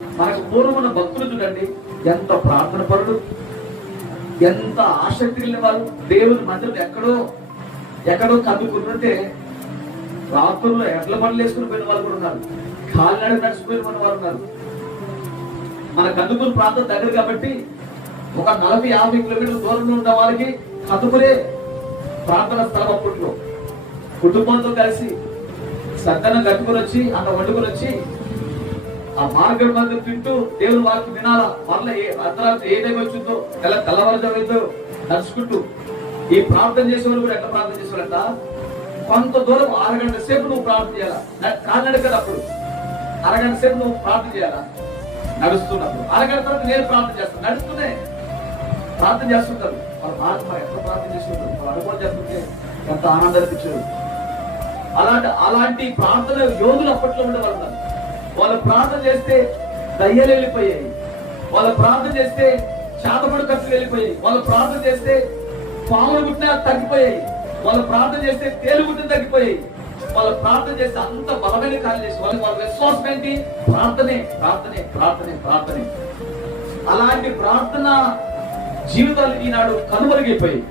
మనకు పూర్వమున భక్తులు చూడండి ఎంత ప్రార్థన పరుడు ఎంత ఆసక్తి కలిగిన వారు దేవుని మందిరం ఎక్కడో ఎక్కడో కదుకుంటుంటే రాత్రుల్లో ఎడ్ల పనులు వేసుకుని పోయిన వాళ్ళు కూడా ఉన్నారు. కాలినడ నడిచిపోయిన వారు ఉన్నారు. మన కందుకూరు ప్రాంతం దగ్గర కాబట్టి ఒక నలభై యాభై కిలోమీటర్ల దూరంలో ఉన్న వాళ్ళకి కదుకులే ప్రార్థన స్థలం అప్పట్లో. కుటుంబంతో కలిసి సద్దనం కట్టుకుని వచ్చి అన్న వండుకొని వచ్చి ఆ మార్గం మధ్య తింటూ దేవుని వాక్యం వినాలా? మరల ఏ అర్ధరాత్రి ఏ టైం వచ్చిందో తెల్ల తెల్లవారుజామైందో నడుచుకుంటూ ఈ ప్రార్థన చేసేవాళ్ళు కూడా ఎట్లా ప్రార్థన చేసేవాళ్ళంట? కొంత దూరం అరగంట సేపు నువ్వు ప్రార్థన చేయాలా? నా- కదా అప్పుడు అరగంట సేపు నువ్వు ప్రార్థన చేయాలా? నడుస్తున్నప్పుడు. అరగంట తర్వాత నేను ప్రార్థన చేస్తాను. నడుస్తూనే ప్రార్థన చేస్తుంటారు. వాళ్ళ మహాత్మ ఎట్లా ప్రార్థన చేస్తుంటారు? వాళ్ళు అనుభవం చేస్తుంటే ఎంత ఆనందం అనిపించారు అలాంటి అలాంటి ప్రార్థన యోగులు అప్పట్లో ఉండేవాళ్ళు వాళ్ళు ప్రార్థన చేస్తే దయ్యాలు వెళ్ళిపోయాయి. వాళ్ళు ప్రార్థన చేస్తే చేతపడి ఖర్చులు వెళ్ళిపోయాయి. వాళ్ళు ప్రార్థన చేస్తే పాములు గుట్టిన తగ్గిపోయాయి. వాళ్ళు ప్రార్థన చేస్తే తేలు గుట్టిన తగ్గిపోయాయి. వాళ్ళు ప్రార్థన చేస్తే అంత బలమైన కార్యం చేసి వాళ్ళకి వాళ్ళ విశ్వాసం ఏంటి? ప్రార్థనే ప్రార్థనే ప్రార్థనే ప్రార్థనే. అలాంటి ప్రార్థన జీవితాలు ఈనాడు కనుమరుగైపోయాయి.